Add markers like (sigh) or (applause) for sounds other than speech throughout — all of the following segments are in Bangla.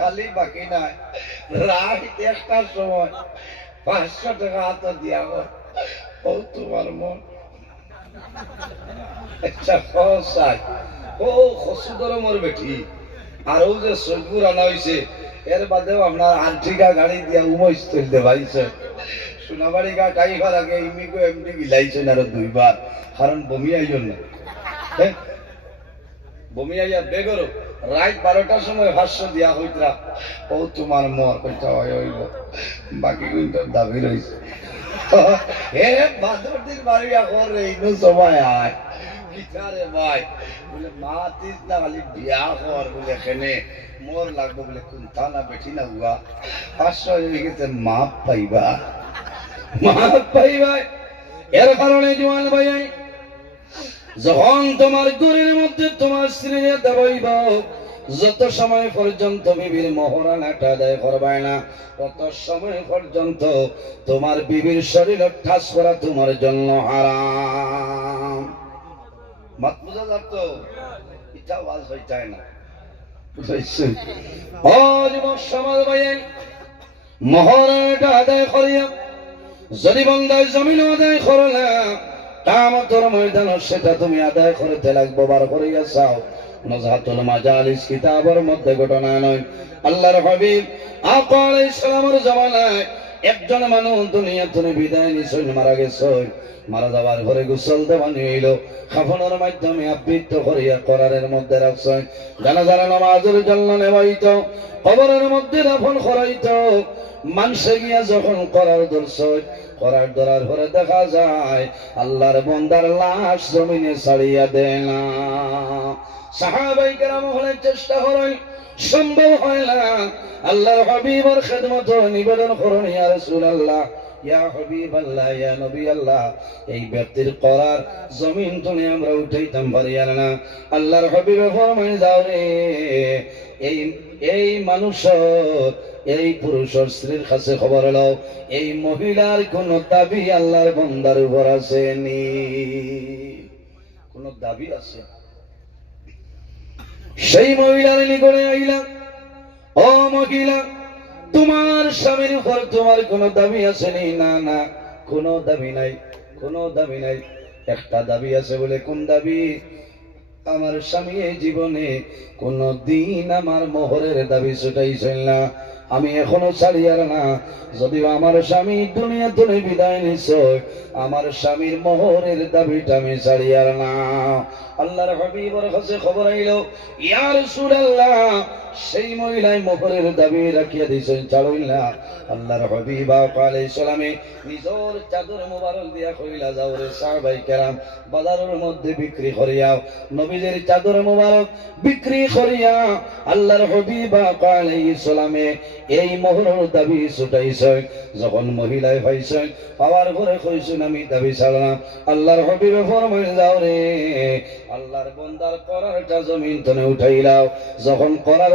খালি বাকি নাই। রাত একটার সময় পাঁচশো টাকা হাত দিয়া গো ও তোমার মন। আচ্ছা খসাই ও খসুদর মোর বেটি আর ও যে সজপুর আনা হয়েছে এর বাদেও আপনার আর্টিকা গাড়ি দিয়া উমৈশ তুলতে পাইছে সোনাবাড়ি গা টাইভার আগে ইমিগো এমনি গিলাইছেন আরও দুইবার, কারণ বমি আইজন না। হ্যাঁ? বমি আইয়া বেগরো। রাত বারোটার সময় ভাষ্য দিয়া হইতরা, ও তোমার মর, কইতা হয় হইব। বাকি কিন্তু দাবি রইছে। (laughs) হে বাদর দিন বাড়িয়া কর ইনু আয়। ভাই? বলে, মা, তিস না খালি বিয়া কর বলে এখানে। মোর লাগবো বলে কুন্থা না বেঠি না হুয়া পাঁচশো হয়ে গেছে, মাপ পাইবা। (laughs) মাপ পাইবা এর কারণে জোয়ান ভাই যখন তোমার ঘরের মধ্যে তোমার স্ত্রী দেবাইব যত সময় পর্যন্ত বিবির মহরানাটা আদায় করবাই না, তত সময় পর্যন্ত তোমার বিবির শরীর ঠাস করা তোমার জন্য হারাম। মাত বুঝা যাত এটা ওয়াজ হইতায় না। ও আদায় করিয়া, যদি বন্দায় জমিন আদায় করলা কামতর ময়দান সেটা তুমি আদায় করতে লাগবো, বার করিয়া চাও। নজাতুল মাজালিস কিতাবের মধ্যে ঘটনা নয়। আল্লাহর হাবিব আকাল ইসলামের জামানায় একজন মানুষ দুনিয়া থেকে বিদায় নিছেন মারা গেছেন মারা যাবার ঘরে গোসল দেওয়ানি হইল খাফনের মাধ্যমে আবৃত্ত করিয়া করারের মধ্যে রাখছেন জানাজারা নামাজের জন্য নেওয়াইত। কবরের মধ্যে দাফন করাইত। মানুষে গিয়া যখন করার দর্শক করার ধরার পরে দেখা যায়, আল্লাহর বন্দার লাশ জমিনে ছাড়িয়া দেয় না। সাহাবাই কেরাম হলে চেষ্টা করেন সম্ভব হয় না। আল্লাহর হাবিবর খেদমত নিবেদন করুন, ইয়া রাসূলুল্লাহ। ইয়া হাবিব আল্লাহ ইয়া নবী আল্লাহ এই ব্যক্তির করার জমিন তুলে আমরা উঠাইতাম, পারি না। আল্লাহর হাবিবে ফরমাই যাও রে, এই এই মানুষ এই পুরুষের স্ত্রীর কাছে খবর এলো এই মহিলার কোন দাবি আল্লাহর বন্দার উপর আছে নি কোন দাবি আছে? সেই মহিলার নিকটে আইলাম। ও মহিলা, তোমার স্বামীর উপর তোমার কোনো দাবি আছে নি? না কোনো দাবি নাই, কোনো দাবি নাই। একটা দাবি আছে বলে কোন দাবি? আমার স্বামী জীবনে কোনো দিন আমার মোহরের দাবি ছুটাইছিল না। আমি এখনও ছাড়িয়ার না। যদিও আমার স্বামী দুনিয়া তুলে বিদায় নিশ্চয় আমার স্বামীর মোহরের দাবিটা আমি ছাড়িয়ার না। আল্লাহর হাবিবর কাছে খবর আইল ইয়ার সুরাল্লাহ সেই মহিলায় মোহরের দাবি রাখিয়া দিয়েছেন, ছাড়ইল না। আল্লাহর হাবিবা আলাই সালামে নিজর চাদর মোবারক দিয়া কইলা যাও রে সাহাবাই কেরাম, বাজারের মধ্যে বিক্রি করিয়াও। নবীদের চাদর মোবারক বিক্রি করিয়া আল্লাহর হাবিবা আলাই সালামে এই মোহরের দাবি ছুটাইছে যখন মহিলায় পাইছে পাওয়ার ঘরে কইছেন, আমি দাবি ছাড়লাম। আল্লাহর হাবিবে ফরমাই যাও রে, আল্লাহর বন্দার করারটা জমিন তনে উঠাইলাও। যখন করার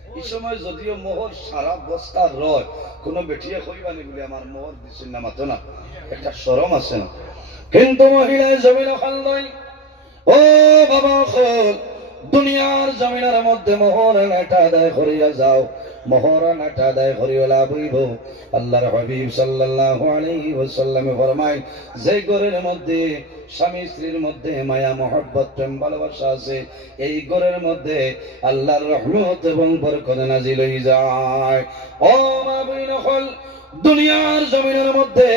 এই সময় যদিও মোহর সারা বস্তা রয়, কোনো বেটিয়ে কইবানি বলে আমার মোহর দিছেন না, মাতো না, একটা সরম আছে না। কিন্তু মহিলায় জমিন ওখান লয় ও বাবা দুনিয়ার জমিনের মধ্যে মোহর এটা আদায় করিয়া যাও। মোহরানাটা আদায় করিয়া বইব। আল্লাহর হাবিব সাল্লাল্লাহু আলাইহি ওয়াসাল্লামে ফরমায়, যে ঘরের মধ্যে স্বামী স্ত্রীর মধ্যে মায়া, মহব্বত, প্রেম, ভালোবাসা আছে, এই ঘরের মধ্যে আল্লাহর রহমত এবং বরকত নাজিল হয়ে যায়। ও মা বইন হল দুনিয়ার জমিনের মধ্যে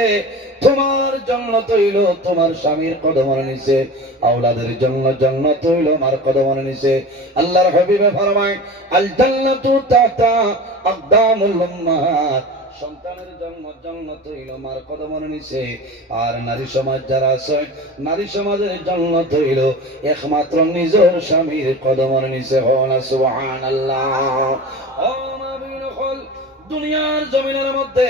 তোমার জন্য তৈল, তোমার স্বামীর কদমর নিচে, আওলাদের জন্য জন্য তৈল আমার কদমর নিচে। আল্লাহর হাবিবে ফরমায় আল জান্নাতু তাতা আকদামুল উম্মাহাত। সন্তানের জন্ম জন্ম তৈল, মার কদমর নিচে। আর নারী সমাজ যারা আছে, নারী সমাজের জন্ম তৈল, একমাত্র নিজের স্বামীর কদমর নিচে হন সুবহানাল্লাহ। হল দুনিয়ার জমিনের মধ্যে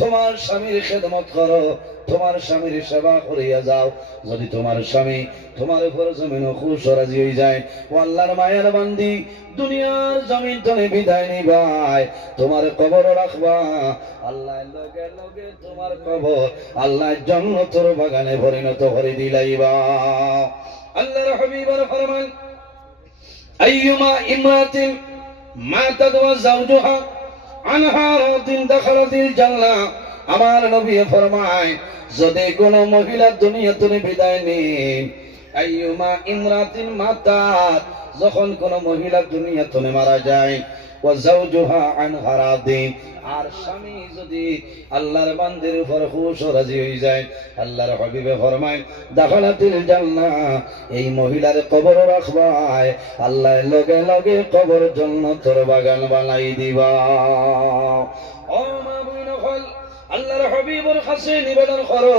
তোমার স্বামীর খেদমত করো, তোমার স্বামীর সেবা করিয়া যাও। যদি তোমার স্বামী তোমার উপর জমিন খুশ রাজি হয়ে যায়, ও আল্লাহর মায়ের বান্দি, দুনিয়ার জমিন তনে বিদায় নিবাই, তোমার কবর রাখবা। আল্লাহ লগে লগে তোমার কবর আল্লাহ জন্ম তোর বাগানে পরিণত করে দিলাইবা। আল্লাহর হবিবার ফরমান, আইয়ুমা ইমরাতিন মাতাদ ওয়া জাওজুহা আমার নবী ফরমায়, যদি কোন মহিলা দুনিয়া তুমি বিদায় নিন আইয়ুমা মাতাত যখন কোন মহিলা দুনিয়া তুমি মারা যায় ও আন হারাদিন। রাদিন আর স্বামী যদি আল্লাহর বান্দির উপর খুশ রাজি হয়ে যায়, আল্লাহর হাবিবে ফরমায়, দাখালাতিল জান্নাহ এই মহিলার কবর রাখবায় আল্লাহ লগে লগে কবর জন্য তোর বাগান বানাই দিবা। ও মা বুইন আল্লাহর হাবিবুর কাছে নিবেদন করো,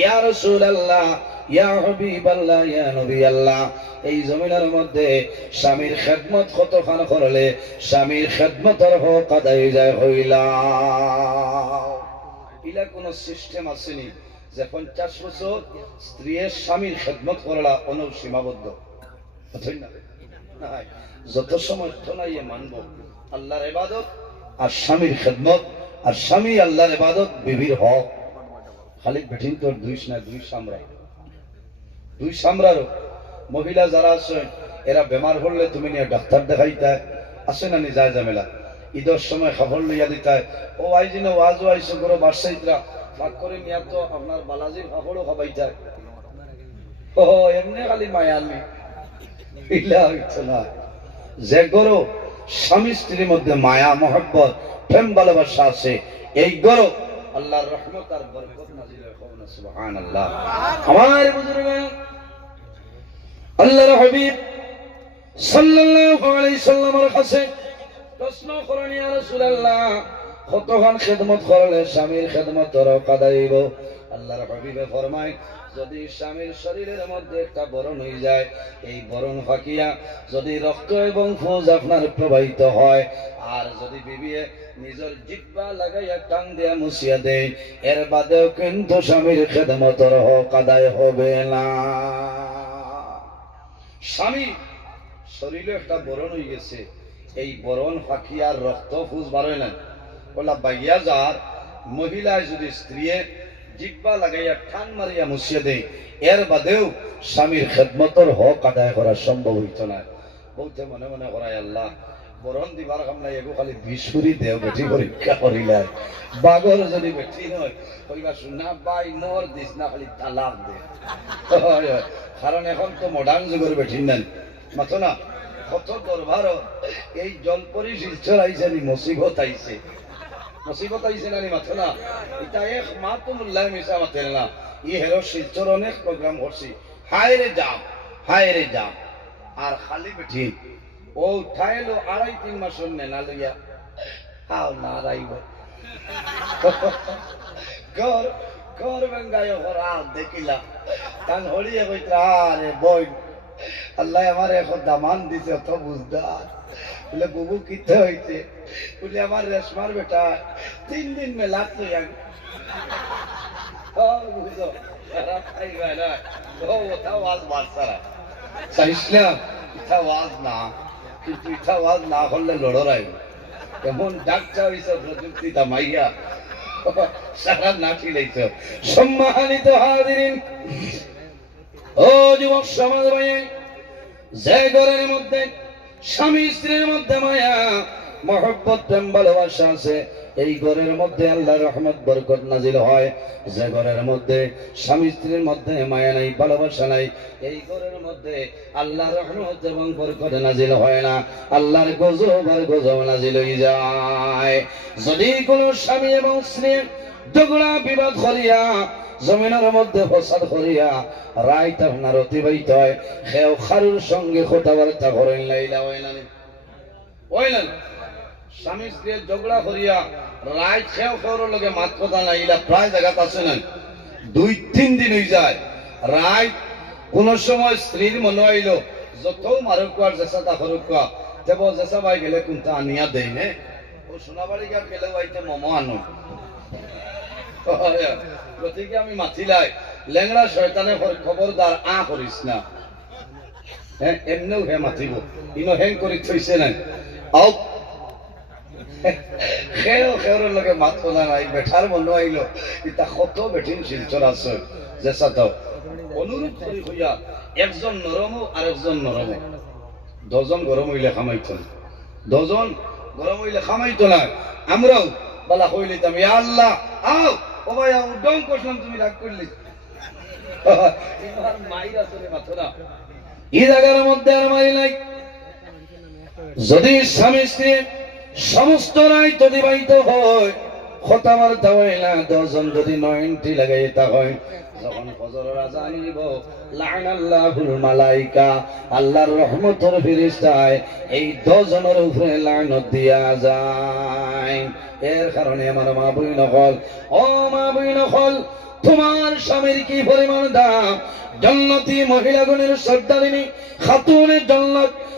ইয়া রাসূলুল্লাহ, ইয়া হাবিবাল্লাহ, ইয়া নবী আল্লাহ এই জমিনের মধ্যে স্বামীর খেদমত কতখান করলে স্বামীর খেদমতের হক আদায় যায় হইলা। ইলা কোন সিস্টেম আসেনি যে পঞ্চাশ বছর স্ত্রীর স্বামীর খেদমত করলা অনু সীমাবদ্ধ। যত সময় নাই মানব, আল্লাহর ইবাদত আর স্বামীর খেদমত আর স্বামী আল্লাহর ইবাদত, বিবির হক। খালি বেঠিন তোর দুই না দুই সামরা। দুই সামরারও মহিলা যারা আছে, এরা বেমার হলে তুমি নিয়ে ডাক্তার দেখাইতে, আছে না নি যায় ঝামেলা? ঈদের সময় খবর লইয়া দিতায় ও আইজি না ওয়াজও আইসো করো বার্ষিকরা ভাগ করে নিয়া তো আপনার বালাজির খবরও খাবাইতায় ও, এমনি খালি মায়ালি ইলা হইতো না যে গরো স্বামী স্ত্রীর মধ্যে মায়া, মহব্বত প্রেম, ভালোবাসা আছে। এই গরো আল্লাহর রহমত আর বরকত নাজিল হয় না, সুবহানাল্লাহ। আমার বুজুর্গ, আল্লাহর হাবিব সাল্লাল্লাহু আলাইহি সাল্লামের কাছে প্রশ্ন করেন, ইয়া রাসূলুল্লাহ খেদমত করলে স্বামীর খেদমত কাদাইব আল্লাহর হাবিবে ফরমায়, যদি স্বামীর শরীরের মধ্যে একটা বরণ হয়ে যায়, এই বরণ ফাঁকিয়া যদি রক্ত এবং ফুজ আপনার প্রবাহিত হয়, আর যদি বিবিয়ে নিজের জিব্বা লাগাইয়া টান দিয়া মুছিয়া দেয় এর বাদেও কিন্তু স্বামীর খেদমতর হক আদায় হবে না। স্বামী শরীরে একটা বরণ হয়ে গেছে। এই বরণ ফাঁকিয়ার রক্ত ফুজ বারোয় না। বলা বাইয়া যার, মহিলায় যদি স্ত্রীয়ে জিব্বা লাগাইয়া টান মারিয়া মুছিয়ে দেয় এর বাদেও স্বামীর খেদমতর হক আদায় করা সম্ভব হইত না। বলতে মনে মনে করায়, আল্লাহ বরণ দিবার কাম নাই এগো খালি বিশুরি দেও বেটি পরীক্ষা করিলাই বাগর যদি বেটি নয় কইবা শুনা, বাই মোর দিস না খালি তালাক দে। কারণ এখন তো মডার্ন যুগের বেটি নেন মাথো না, কত দরবার এই জলপরি শিলচর আইছে নি মুসিবত আইছে মুসিবত আইছে না নি, মাথো না? এটা এক মা তো মুল্লাহ মিশা মাথে না। ই হেরো শিলচর অনেক প্রোগ্রাম করছি হায় রে যাম হায় রে যাম আর খালি বেঠি ও উঠাইলো আড়াই তিন মাস নেনা লইয়া হাও না রাইব ঘর ঘর বেঙ্গায় ঘরা দেখিলা তান হলিয়ে কইতা আরে বই, আল্লাহ আমার এখন দামান দিছে, অত বুঝদার। বলে, বুবু কিতে হইছে? বলে, আমার রেশমার বেটা, তিন দিন মেলাত লইয়া বুঝো ও, ওটা ওয়াজ বাচ্চারা চাইছিলাম ইথা ওয়াজ না। ওয়াজ না করলে এমন ডাকটা মাইয়া। সারা সম্মানিত হাজিরিন। ও যুবক সমাজ ভাইয়ে, যে ঘরের মধ্যে, স্বামী স্ত্রীর মধ্যে মায়া, মহব্বত প্রেম ভালোবাসা আছে এই ঘরের মধ্যে আল্লাহ রহমত বরকত নাজিল হয়। যে ঘরের মধ্যে স্বামী স্ত্রীর মধ্যে মায়া নাই, ভালোবাসা নাই, এই ঘরের মধ্যে আল্লাহ রহমত এবং বরকত নাজিল হয় না। আল্লাহর গজব আর গজব নাজিল হয়ে যায়। যদি কোনো স্বামী এবং স্ত্রী ঝগড়া বিবাদ করিয়া, জমিনের মধ্যে ফসাদ করিয়া রাইত আপনার অতিবাহিত হয়, সেও খারুর সঙ্গে কথাবার্তা করেন, লাইলা ওইলান ওইলান স্বামী স্ত্রী ঝগড়া করিয়া রাইত সেও খেওর লগে মাত কথা নাইলা প্রায় জায়গাত আছে না দুই, তিন দিন হয়ে যায়। রাইত কোন সময় স্ত্রীর মনে হইল যত মারকুয়ার জেসা তা হরকুয়া দেব জেসা ভাই গেলে কোনটা আনিয়া দেই নে? ও সোনাবাড়ি গা গেলেও আইতে মমো আনো। গতিকে আমি মাতিলাই লেংড়া শয়তানে খবরদার আ করিস না। হ্যাঁ এমনিও হে মাতিব। ইনো হেং কৰি থৈছে নাই। আও সেও সেওর লগে মাত কোনা নাই বেঠার মন আইল ইতা কত বেঠিন শিলচর আছে যে সাথে অনুরোধ করি হইয়া একজন নরম আর একজন নরম দজন গরম হইলে খামাইত না দজন গরম হইলে খামাইত না আমরাও বালা হইলে তুমি। আল্লাহ, আও, ও ভাই উডং করলাম তুমি রাগ করলি। এবার মাইরা তোরে মাথো না এই জায়গার মধ্যে আর মারি নাই। যদি স্বামী স্ত্রী সমস্ত রায় অতিবাহিত হয়, খতাবার তাওয়াইলা দশজন যদি নয়নটি লাগাইতা হয়, যখন ফজরের আজান মালাইকা, আল্লাহর রহমতের ফেরেশতায় এই দশজনের উপরে লানত দিয়া যায়। এর কারণে আমার মা বই নকল ও মা বই নকল তোমার স্বামীর কি পরিমাণ দাম? জন্নতি মহিলাগণের সর্দারিনী খাতুনের জন্নত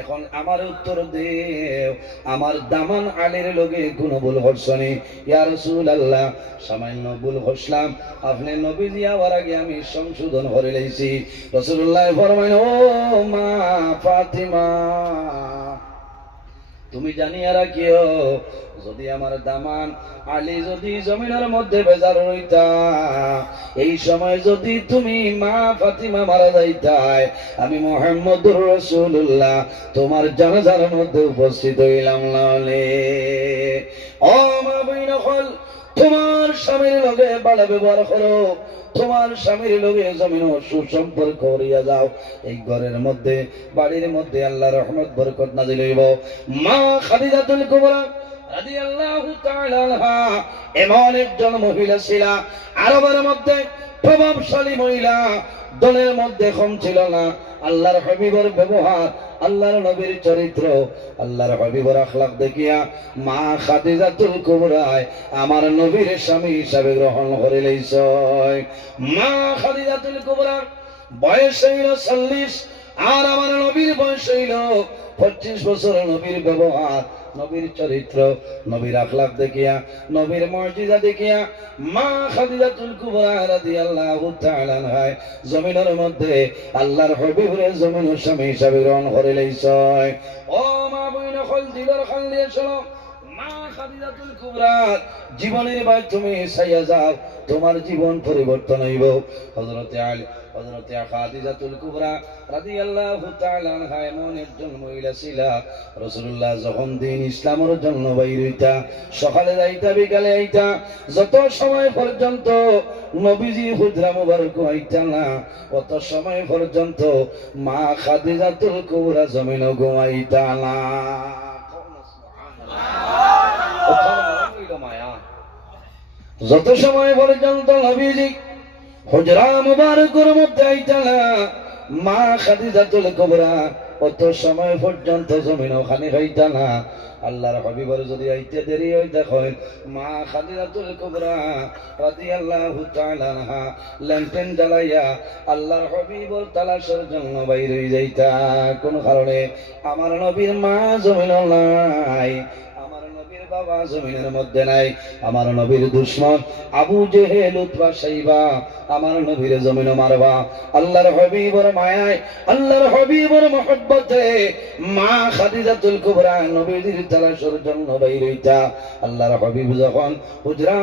এখন আমার উত্তর দেও। আমার দামান আলের লগে কোনো ভুল হর্ষণে ইয়া রসুল আল্লাহ সামান্য ভুল হসলাম। আপনি নবীজি আবার আগে আমি সংশোধন করে লেছি রসুল্লাহ ফরমাই ও মা ফাতিমা তুমি জানি জানিয়া রাখিও, যদি আমার দামান আলী যদি জমিনের মধ্যে বেজার রইতা, এই সময় যদি তুমি মা ফাতিমা মারা যাইতাই আমি মোহাম্মদুর রসুল্লাহ তোমার জানাজার মধ্যে উপস্থিত হইলাম নাহলে ও মা বইনকল তোমার স্বামীর লগে বালা ব্যবহার করো। তোমার স্বামীর লগে জমিন সুসম্পর্ক করিয়া যাও। এই ঘরের মধ্যে, বাড়ির মধ্যে আল্লাহ রহমত, বরকত নাজিল দিলেইব মা খাদিজাতুল কুবরা রাদিয়াল্লাহু এমন একজন মহিলা ছিল। আরবের মধ্যে প্রভাবশালী মহিলা, দলের মধ্যে কম ছিল না। আল্লাহর হাবিবের ব্যবহার, আল্লাহর নবীর চরিত্র, আল্লাহর হাবিবের আখলাক দেখিয়া মা খাদিজাতুল কুবরায় আমার নবীর স্বামী হিসাবে গ্রহণ করে লইছ মা খাদিজাতুল কুবরা বয়স হইল চল্লিশ, আর আমার নবীর বয়স হইল পঁচিশ বছর নবীর ব্যবহার। নবীর চরিত্র, নবীর আখলাক দেখিয়া, নবীর মর্যাদা দেখিয়া মা খাদিজাতুল কুবরা রাদিয়াল্লাহু তাআলা আনহা জমিনের মধ্যে আল্লাহর হাবিবের জমিন স্বামী হিসাবে গ্রহণ করে লইছ ও মা বইন খল দিলর মা খাদিজাতুল কুবরা, জীবনের তুমি সাইয়া যাও, তোমার জীবন পরিবর্তন হইব। হযরতে আলী হযরতে খাদিজাতুল কুবরা রাদিয়াল্লাহু তাআলা আনহা এমন একজন মহিলা ছিল রাসূলুল্লাহ যখন দিন ইসলামের জন্য বাইর হইতা সকালে যাইতা বিকালে আইতা যত সময় পর্যন্ত নবীজি হুজরা মুবারক আইতা না অত সময় পর্যন্ত মা খাদিজাতুল কুবরা জমিন ঘুমাইতা না। যত সময় পর্যন্ত নবীজি হুজরা মুবারকের মধ্যে আইতালা মা খাদিজাতুল কুবরা, অত সময় পর্যন্ত জমিন ওখানে হইতা না। আল্লাহর হাবিবর যদি আইতে দেরি হই দেখেন, মা খাদিজাতুল কুবরা রাদিয়াল্লাহু তাআলা ল্যাম্পেন জ্বালাইয়া আল্লাহর হাবিবর তালাশের জন্য বাইর যাইতা। কোন কারণে আমার নবীর মা জমিন নাই। বাবা জমিনের মধ্যে নাই। আমার নবীর দুশ্মন আবু সাইবা, আমার নবীর জমিন মারবা। আল্লাহর হবিবর মায়ায়, আল্লাহর হবিবর মহব্বতে মা খাদিজাতুল কুবরা নবীর তালাশের জন্য বাইর হইতা। আল্লাহর হবিব যখন হুজরা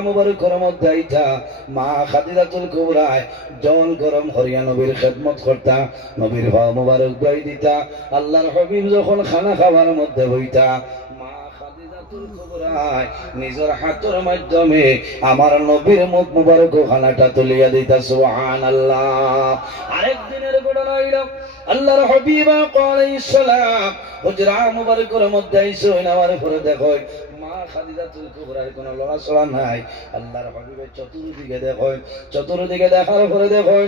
মধ্যে আইতা, মা খাদিজাতুল কুবরায় জল গরম হরিয়া নবীর খেদমত করতা, নবীর ভাও মুবারক দিতা। আল্লাহর হবিব যখন খানা খাবার মধ্যে হইতা নিজের হাতের মাধ্যমে আমার নবীর মুখ মুবারক খানাটা তুলিয়া দিতা, সুবহানাল্লাহ। আরেক দিনের ঘটনা হইল আল্লাহর হাবিব আলাইহিস সালাম হুজরা মুবারকের মধ্যে আইসো নেওয়ার পরে দেখো মা খাদিজাতুল কুবরার কোনো লড়াচড়া নাই। আল্লাহর হাবিবের চতুর্দিকে দেখো চতুর্দিকে দেখার পরে দেখো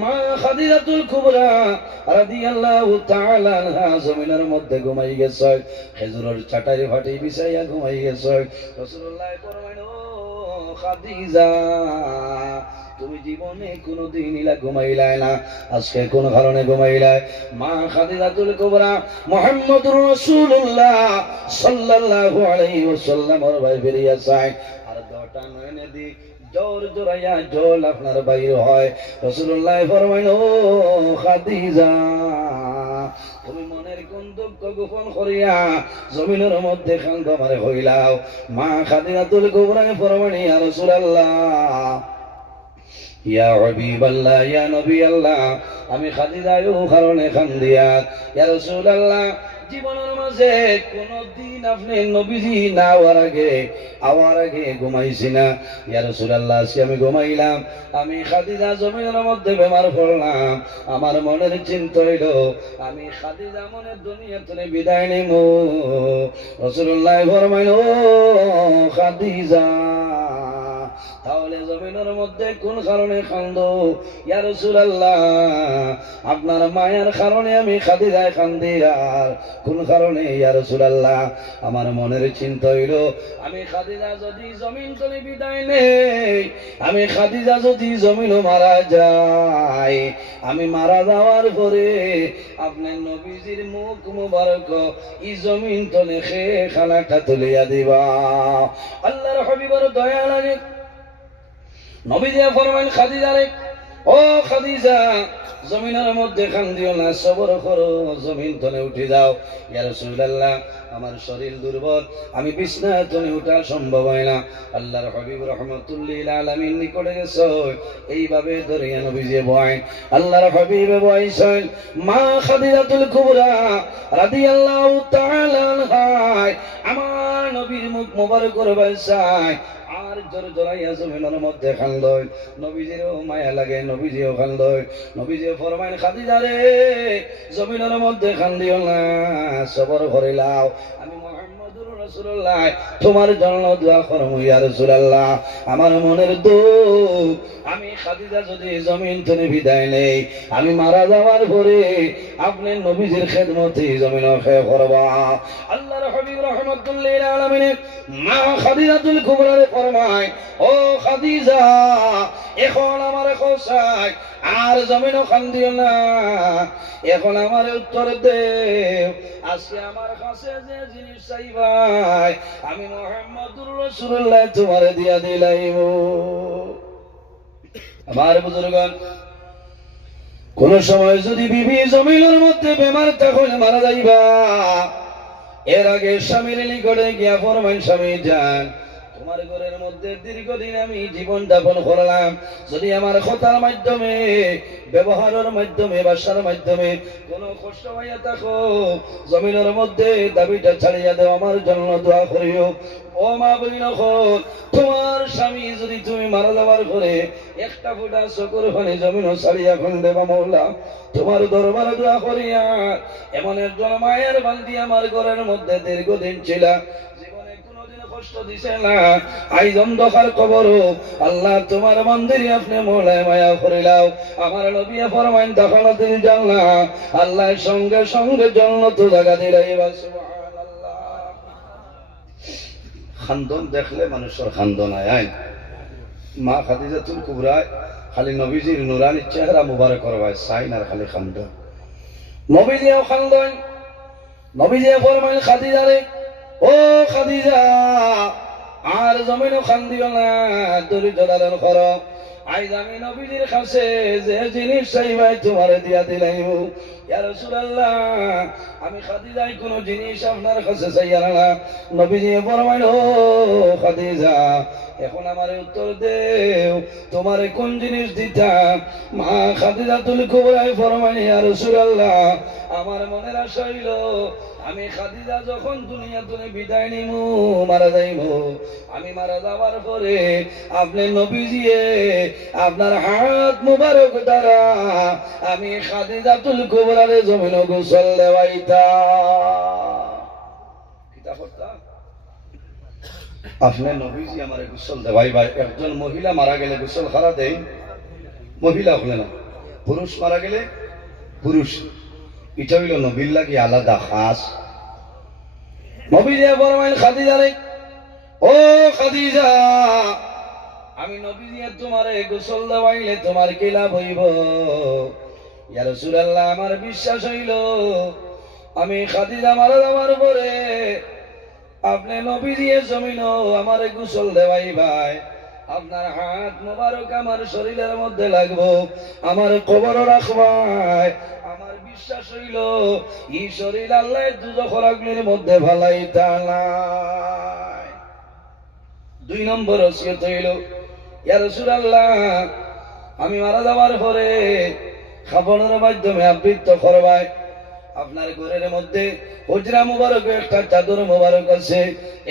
মা খাদিজাতুল কুবরা রাদিয়াল্লাহু তাআলা আনহা জমিনের মধ্যে ঘুমাই গেছে খেজুরের চাটাই ফাটি বিছাইয়া ঘুমাই গেছে রাসূলুল্লাহ ফরমাইল খাদিজা তুমি জীবনে কোনোদিন ইলা ঘুমাইলাই না। আজকে কোন কারণে ঘুমাইলাই মা খাদিজাতুল কুবরা মুহাম্মদুর রাসূলুল্লাহ সাল্লাল্লাহু আলাইহি ওয়াসাল্লামর ভাই বেরিয়া যায়। আর দটা নয়নে দি জোর জোরাইয়া জল আপনার বাইর হয়। রাসূলুল্লাহ ফরমাইল, ও খাদিজা, তুমি মনের কোন দুঃখ গোপন করিয়া জমিনের মধ্যে খান তোমারে হইলাও? মা খাদিজাতুল কুবরা ফরমানি ইয়া রাসূলুল্লাহ ইয়া হাবিবাল্লাহ, ইয়া নবী আল্লাহ আমি খাদিজায়ও কারণে খান দিয়া ইয়া রাসূলুল্লাহ, জীবনের মাঝে কোনদিন আপনি নবীজি না হওয়ার আগে আওয়ার আগে ঘুমাইছি না। ইয়া রাসূলুল্লাহ, আজকে আমি ঘুমাইলাম। আমি খাদিজা জমিনের মধ্যে বেমার পড়লাম। আমার মনের চিন্তা হইল, আমি খাদিজা মনের দুনিয়া থেকে বিদায় নিব রাসূলুল্লাহ ফরমাইল, ও খাদিজা তাহলে জমিনের মধ্যে কোন কারণে কান্দ ইয়া রাসূলুল্লাহ, আপনার মায়ের কারণে আমি খাদিজায় কান্দি আর কোন কারণে? ইয়া রাসূলুল্লাহ, আমার মনের চিন্তা হইল, আমি খাদিজা যদি জমিন তলে বিদায় নেই, আমি খাদিজা যদি জমিন মারা যায়, আমি মারা যাওয়ার পরে আপনার নবীজির মুখ মুবারক ই জমিন তলে খে খানাটা তুলিয়া দিবা। আল্লাহর হাবিবর দয়া লাগে নবী দিয়া ফরমাইন খাদিজা রে। ও খাদিজা, জমিনের মধ্যে খান দিও না, সবর করো, জমিন তলে উঠে যাও। ইয়া রাসূলুল্লাহ, আমার শরীর দুর্বল, আমি বিছনা তলে উঠা সম্ভব হয় না। আল্লাহর হাবিব রহমাতুল্লিল আলামিন নিকটে গেছো, এইভাবে ধরিয়া নবীজি বয়। আল্লাহর হাবিব বয়সেন মা খাদিজাতুল কুবরা তাআলা আনহা, আমার নবীর মুখ মোবারক বয়সায় আর জোর জোরাইয়া জমিনের মধ্যে খান্দয়। নবীজিরও মায়া লাগে, নবীজিও খান্দয়। নবীজিও ফরমাইন, খাদিজা রে, জমিনের মধ্যে খান্দিও না, সবর লাও। আমি মোহাম্মদুর তোমার জন্য দোয়া করমু ইয়া রাসূলুল্লাহ। আমার মনের দুঃখ, আমি খাদিজা যদি জমিন থেকে বিদায় নেই, আমি মারা যাওয়ার পরে আপনি নবীজির খেদমতে জমিন খেয়ে করবা। হাবিব আলামিন মা খাদিজাতুল কুবরারে ফরমায়, ও খাদিজা, এখন আমার খোসায় আর জমিন খান্দিও না। এখন আমার উত্তর দে। আজকে আমার কাছে যে জিনিস চাইবাই, আমি মোহাম্মদুর রাসূলুল্লাহ তোমারে দিয়া দিলাইব। আমার বুজুর্গন কোন সময় যদি বিবি জমিনের মধ্যে বেমার তখন মারা যাইবা, এর আগে স্বামীর নিকটে গিয়া ফরমাইন, স্বামী যান। তোমার ঘরের মধ্যে দীর্ঘদিন আমি জীবন যাপন করলাম। যদি আমার কথার মাধ্যমে, ব্যবহারের মাধ্যমে, বাসার মাধ্যমে কোন কষ্ট হইয়া থাকো, জমিনের মধ্যে দাবিটা ছাড়িয়া দেও, আমার জন্য দোয়া করিও। ও মা বলি তোমার স্বামী যদি তুমি মারা যাওয়ার পরে একটা ফুটা চকুর পানি জমিন ছাড়িয়া এখন দেবা মৌলা তোমার দরবার দোয়া করিয়া, এমন একজন মায়ের বান্দি আমার ঘরের মধ্যে দীর্ঘদিন ছিল। আল্লাহ ফরমাইন সঙ্গে সঙ্গে জায়গা দিলাই খান্দন দেখলে মানুষের খান্দন আয় মা খাদিজাতুল কুবরা, খালি নবীজির নুরানি চেহারা মুবারক করবায় সাইন আর খালি খান্দন। নবীজিও খান্দন নবীজি ফরমাইল খাদিজা রে ও খাদিজা, আর জমিনও খান্দিও না দরি দলালন করো। আইজ আমি যে তোমার দিয়া কোন জিনিস আপনার এখন আমারে উত্তর দেও, তোমারে কোন জিনিস দিতা মা খাদিজা তুল কুবরাই ফরমাইল, ইয়া রাসূলুল্লাহ, আমার মনের আশা হইল আমি খাদিজা যখন দুনিয়া তুলে বিদায় নিমু, মারা যাইমু আমি মারা যাওয়ার পরে আপনি নবীজিয়ে আপনার হাত মুবারক দ্বারা আমি খাদিজা তুল কুবরারে জমিন গোসল দেওয়াইতা কিতা করতা আপনি নবীজি আমার গোসল দেওয়াই ভাই একজন মহিলা মারা গেলে গোসল খারা দেই? মহিলা হলে না, পুরুষ মারা গেলে পুরুষ। এটা হইল নবীর লাগি আলাদা খাস। বরমাইল খাদিজা রে। ও খাদিজা, আমি নবীজিয়ে তোমারে গোসল দেওয়াইলে তোমার আমার বিশ্বাস হইল, আমি খাদিজা মারা পরে আপনি নবী দিয়ে জমিন আমার গোসল দেওয়াই ভাই। আপনার হাত মোবারক আমার শরীরের মধ্যে লাগবো, আমার কবর রাখবাই। আমার বিশ্বাস হইল এই শরীর আল্লাহ দুজখ রাগলির মধ্যে ভালাই তালাই। দুই নম্বর ওসিয়ত হইল, ইয়া রাসূলুল্লাহ, আমি মারা যাওয়ার পরে খাবনের মাধ্যমে আবৃত্ত করবাই আপনার ঘরের মধ্যে হুজরা মুবারক একটা চাদর মুবারক আছে,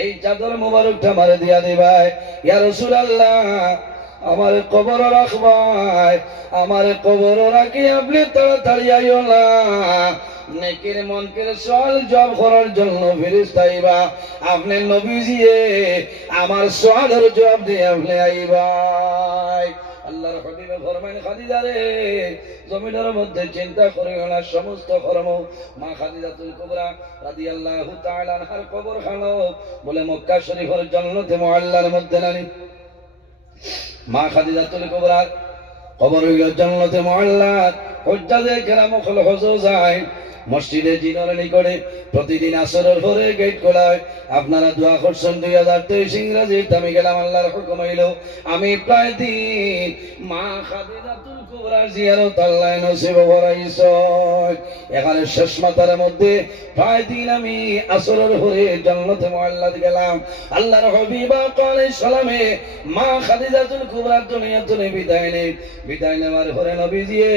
এই চাদর মুবারকটা মারে দিয়া দিবাই ইয়া রাসূলুল্লাহ আমার কবর রাখবাই, আমার কবর রাখি আপনি তাড়াতাড়ি আইও না। নেকের মনকের সল জব করার জন্য ফেরিস্তা আইবা। আপনি নবীজিয়ে আমার সোয়ালের জবাব দিয়ে আপনি আইবাই। আল্লাহর হাবিবে ফরমাইন, খাদিজা রে, জমিনের মধ্যে চিন্তা করিও না, সমস্ত কর্ম। মা খাদিজাতুল কুবরা রাদিয়াল্লাহু তাআলা আনহার কবর খানো বলে মক্কা শরীফের জান্নাতে মুআল্লার মধ্যে নানি। মা খাদিজাতুল কুবরা কবর হইল জান্নাতে মুআল্লাত হজ্জাদের কেরাম খল যায়। মসজিদে জিনর করে প্রতিদিন আসরের পরে গেট খোলায়। আপনারা দোয়া করছেন দুই হাজার তেইশ ইংরাজি আমি গেলাম আল্লাহর হুকুম হইল, আমি প্রায় দিন মা খাদিজাতুল এখানে শেষ মাতার মধ্যে প্রায় দিন আমি আসরের পরে জান্নাতে মুআল্লাত গেলাম। আল্লাহর হবিবা কালে সালামে মা খাদিজাতুল কুবরার দুনিয়া তুলে বিদায় নেই বিদায় নেওয়ার পরে নবীজিয়ে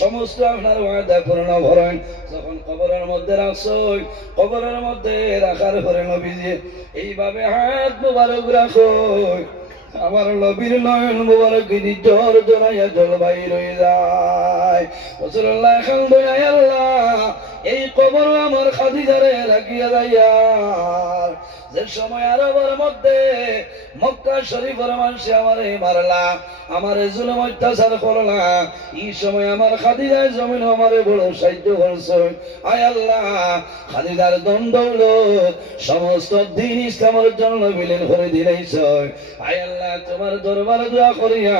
সমস্ত আপনার ওয়াদা পূর্ণ ভরেন যখন কবরের মধ্যে রাখছই কবরের মধ্যে রাখার পরে নবীজি এইভাবে হাত মুবারক রাখো। আমার নবীর নয়ন মুবারক জোর জোরাইয়া জলবাই রয়ে যায়। রসুল্লাহ এখন দয়াই আল্লাহ এই কবর আমার খাদিজারে রাখিয়া যাইয়ার যে সময় আরবের মধ্যে মক্কা শরীফের মানুষে আমারে মারলা, আমারে জুলুম অত্যাচার করলা, এই সময় আমার খাদিজার জমিন আমারে বড় সাহায্য করছে। আয় আল্লাহ, খাদিজার দণ্ড হলো সমস্ত দিন ইসলামের জন্য বিলীন করে দিলেইছ আয় আল্লাহ, তোমার দরবার দোয়া করিয়া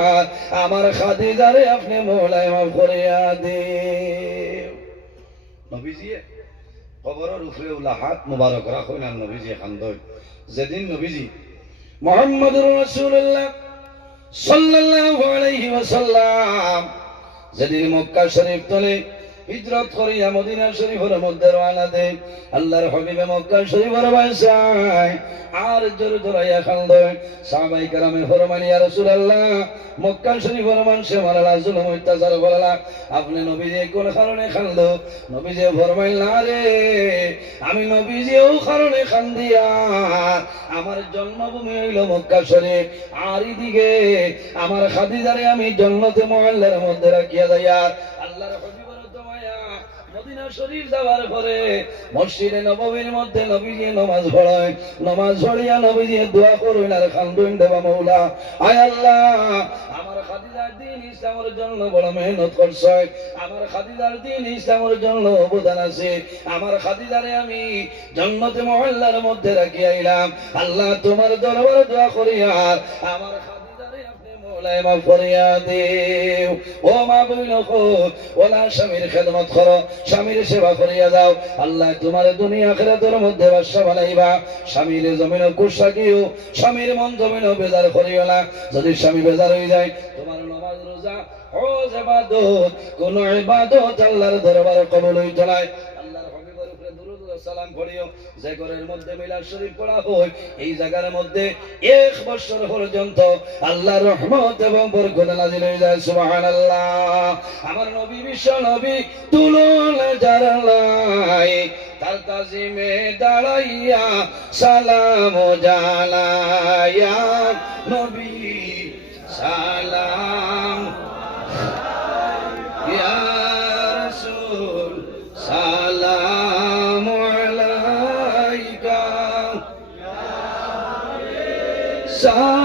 আমার খাদিজারে আপনি মোলায় মাফ করিয়া দে নবীজিয়ে কবরের উপরে উলা হাত মুবারক রাখুন আর নবীজি এখান দই যেদিন নবীজি মোহাম্মদুর রাসূলুল্লাহ সাল্লাল্লাহু আলাইহি ওয়াসাল্লাম যেদিন মক্কা শরীফ তলে হিজরত করিয়া মদিনা শরীফের মধ্যে রওনা দেয় আল্লাহর হাবিবে মক্কা শরীফের বাসায়। আর জোর ধরাইয়া খান্দ। সাহাবাই কারামে ফরমানি, ইয়া রাসূলুল্লাহ, মক্কা শরীফের মানুষে মারালা, জুলুম, অত্যাচার করলা আপনি নবীজি কোন কারণে খান্দ? নবীজি ফরমাইল রে, আমি নবীজিও কারণে খান্দিয়া আমার জন্মভূমি হইল মক্কা শরীফ। আর দিকে আমার খাদিজারে আমি জন্মতে মহল্লার মধ্যে রাখিয়া যাইয়া আল্লাহর শরীফ যাওয়ার পরে মসজিদে মধ্যে নমাজ পড়ায়। নমাজ পড়িয়া দোয়া আর দেবা আয় আল্লাহ, আমার খাদিজার দিন ইসলামের জন্য বড় করছে আমার খাদিজার ইসলামের জন্য অবদান আছে। আমার খাদিজারে আমি জন্মতে মহল্লার মধ্যে রাখি আইলাম। আল্লাহ তোমার দরবার দোয়া করিয়া আমার মৌলায় মাফ করিয়া স্বামীর আল্লাহ তোমার দুনিয়া খেরাতের মধ্যে বাসা বানাইবা। স্বামীর জমিন কুসা কিও স্বামীর মন জমিন বেজার করিও না। যদি স্বামী বেজার হয়ে যায়, তোমার নমাজ, রোজা, হজ, ইবাদত, কোন ইবাদত আল্লাহর দরবারে কবুল হইতো না আল্লাহর হাবিবের উপরে দুরূদ ও সালাম পড়িও, যে ঘরের মধ্যে মিলাদ শরীফ পড়া হয়, এই জায়গার মধ্যে এক বছর পর্যন্ত আল্লাহর রহমত এবং বরকত নাজিল হয়ে যায়, সুবহানাল্লাহ। আমার নবী বিশ্ব নবী তুলন জারালাই তার তাজিমে দাঁড়াইয়া সালাম জানাইয়া, নবী সালাম সালাম